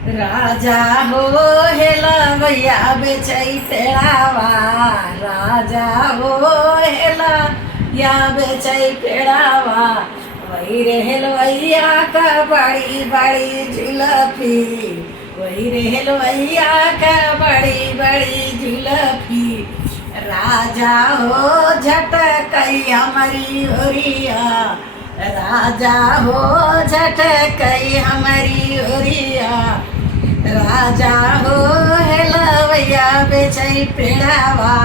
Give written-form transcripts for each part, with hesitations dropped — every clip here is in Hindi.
राजा हो हेलवैया बेचै पेड़ावा। राजा हो हेलैया बेचै पेड़ावा। वही रे हेलवैया का बड़ी बड़ी जुलफी। वही रे हेलवैया का बड़ी बड़ी जुलफी। राजा हो झटकई हमारी ओरिया। राजा हो झटकई हमारी ओरिया। राजा हो हेलवैया बेचै पेड़ावा।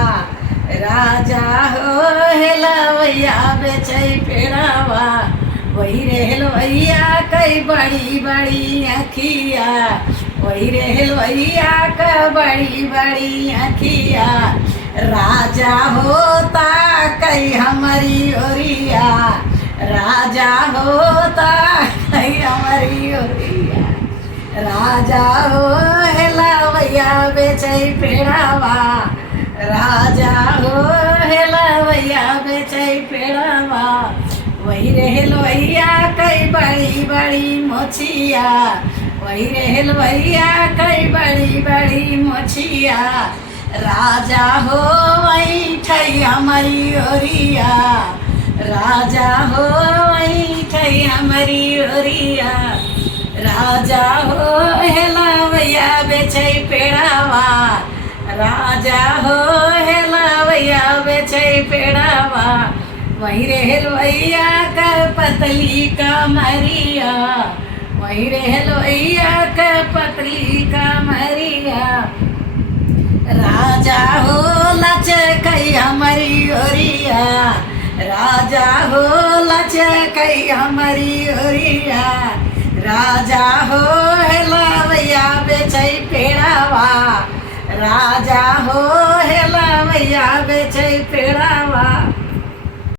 राजा हो हेलवैया बेचै पेड़ावा। वही रे हेलवैया कई बड़ी बड़ी अखिया। वही रे हेलवैया का बड़ी बड़ी अखिया। राजा होता कई हमारी ओरिया। राजा होता कई हमारी ओरिया। राजा हो हेलवैया बेचै पेड़ावा। राजा हो हेलवैया बेचै पेड़ावा। वही रे हेलवैया कई बड़ी बड़ी मोछिया। वही रे हेलवैया कई बड़ी बड़ी मोछिया। राजा हो वही ठई हमारी ओरिया। राजा हो वही ठई हमारी ओरिया। राजा हो हेलवैया बेचै पेड़ावा। राजा हो हेलवैया बेचै पेड़ावा। वही रे हेलवैया का पतली कमरिया। वही रे हेलवैया का पतली कमरिया। राजा हो लचकई हमारी ओरिया। राजा हो लचकई हमारी ओरिया। राजा हो हेलवैया बेचै पेड़ावा। राजा हो हेलवैया बेचै पेड़ावा।